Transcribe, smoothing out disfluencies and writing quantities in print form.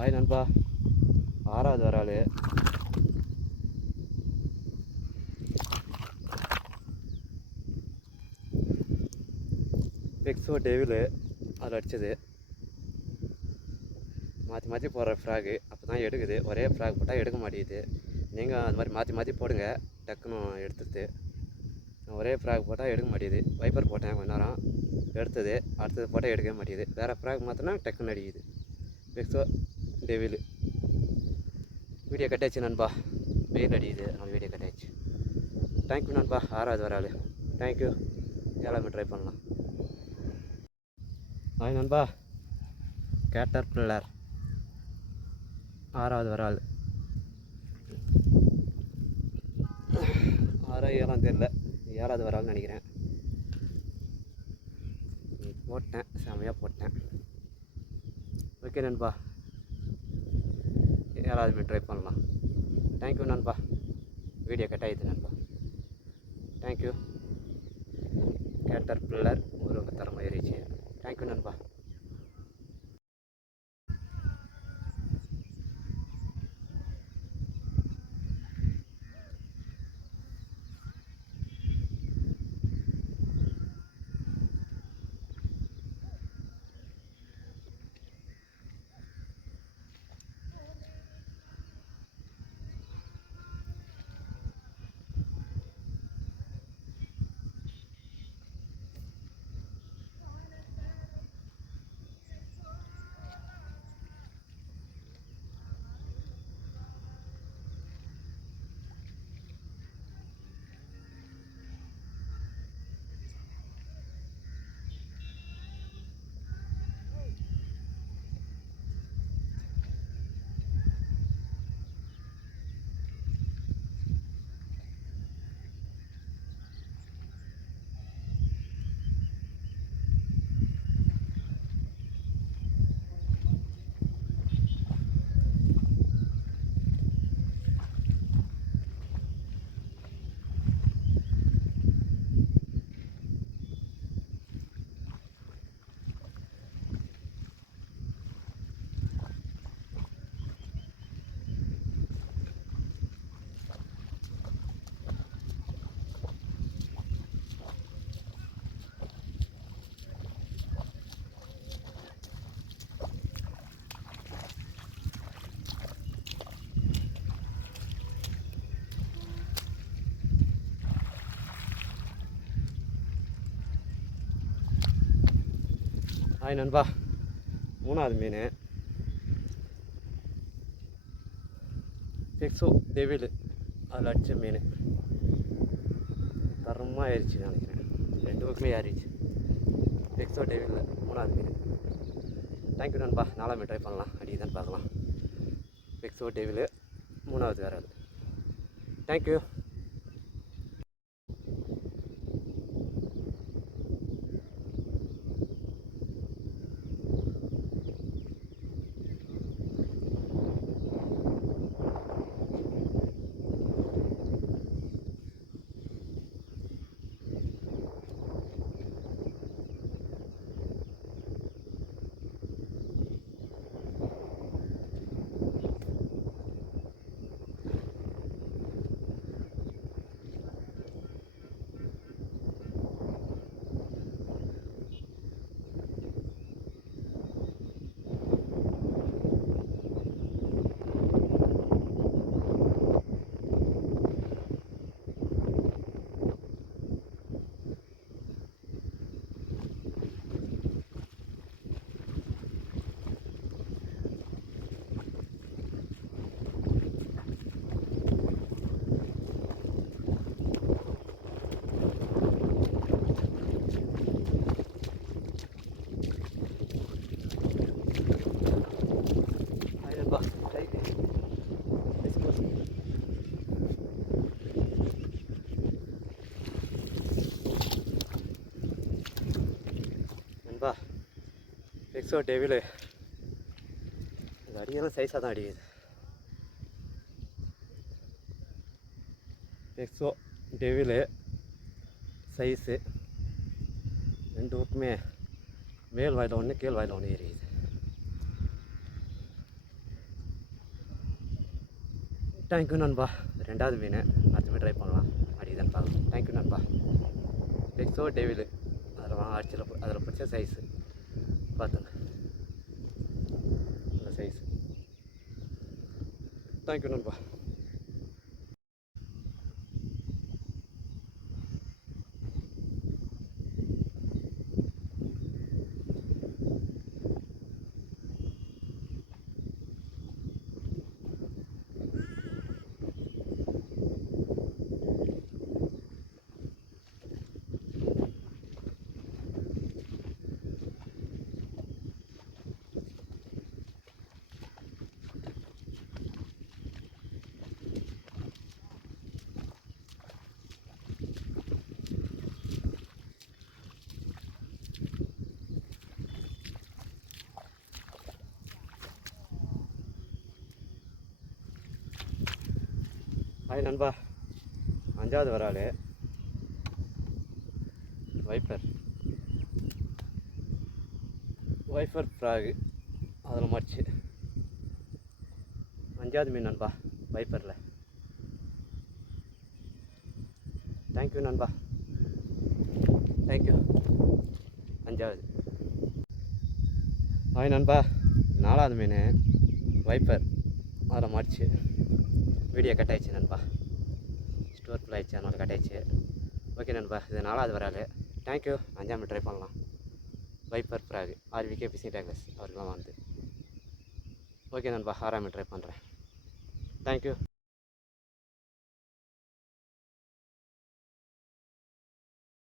Hi நண்பா, ஆறாவது வராள். பெக்ஸோ devil அதில் அடிச்சது. மாற்றி மாற்றி போடுற ஃப்ராகு அப்போ தான் எடுக்குது. ஒரே ஃப்ராக் போட்டால் எடுக்க மாட்டேங்குது. நீங்கள் அந்த மாதிரி மாற்றி மாற்றி போடுங்க, டக்குன்னு எடுத்துது. ஒரே ஃப்ராக் போட்டால் எடுக்க மாட்டேங்குது. வைப்பர் போட்டேன் கொஞ்ச நேரம், எடுத்தது. அடுத்தது போட்டால் எடுக்கவே மாட்டேங்குது. வேறு ஃப்ராக் மாற்றினா டக்குன்னு அடிக்குது. பெக்ஸோ டெவிலு. வீடியோ கட்டாச்சு நண்பா, வெயில் அடிக்குது, நம்ம வீடியோ கட்டாச்சு. தேங்க்யூ நண்பா, ஆறாவது வராள். தேங்க்யூ, எல்லாமே ட்ரை பண்ணலாம். ஹாய் நண்பா, கேட்டர் பில்லர் ஆறாவது வராள். 6 7 தெரியல, 7வது வராள்னு நினைக்கிறேன். போட்டேன், செமையாக போட்டேன். ஓகே நண்பா, 7வது ட்ரை பண்ணலாம். தேங்க்யூ நண்பா, வீடியோ கட் ஆகிடுது நண்பா. தேங்க்யூ. கேட்டர் பில்லர் ஒரு தரமாக ஏறிச்சு. தேங்க்யூ நண்பா. ஹாய் நண்பா, 3வது மீன் பெக்ஸோ டெவிலு அதில் அடித்த மீன் தரமாக ஏறிச்சு நினைக்கிறேன். 2 பக்கமே ஏறிச்சு. பெக்ஸோ டெவிலில் 3வது மீன். தேங்க்யூ நண்பா, 4வது ட்ரை பண்ணலாம், அடிக்குதான்னு பார்க்கலாம். பெக்ஸோ டெவிலு 3வது வராது. தேங்க்யூ. நண்பா, பெக்ஸோ டெவிலு அது அடிக்கலாம் சைஸாக தான் அடிக்குது. பெக்ஸோ டெவிலு சைஸு 2 பக்கமே மேல் வாயில் ஒன்று கீழ் வாயில் ஒன்று ஏறிக்குது. தேங்க்யூ நண்பா. ரெண்டாவது மீன் அடுத்த மீன் ட்ரை பண்ணலாம். அடிக்குதான்னு பார்க்கலாம். தேங்க்யூ நண்பா. எக்ஸோ டேவிலு அதில் அதில் பிடிச்ச சைஸு பார்த்துங்க, இந்த சைஸு. தேங்க்யூ நண்பா. ஹாய் நண்பா. 5வது வரால் வைப்பர் ஃப்ராகு அதில் மாட்டுச்சு. 5வது மீன் நண்பா வைப்பரில். தேங்க்யூ நண்பா. தேங்க்யூ. 5வது. ஹாய் நண்பா. 4வது மீன் வைப்பர் அதில் மாட்டுச்சு. வீடியோ கட் ஆயிடுச்சு நண்பா. ஸ்டோர் ஃபுல் ஆயிடுச்சு, அதனால கட் ஆயிடுச்சு. ஓகே நண்பா, இது 4வது வரால். தேங்க்யூ. 5ஆம் மீன் ட்ரை பண்ணலாம். வைப்பர் ஃப்ராகு RVK ஃபிஷிங் டேக்லஸ் அவருக்கெல்லாம் வந்து. ஓகே நண்பா, 6ஆம் மீன் ட்ரை பண்ணுறேன். தேங்க்யூ.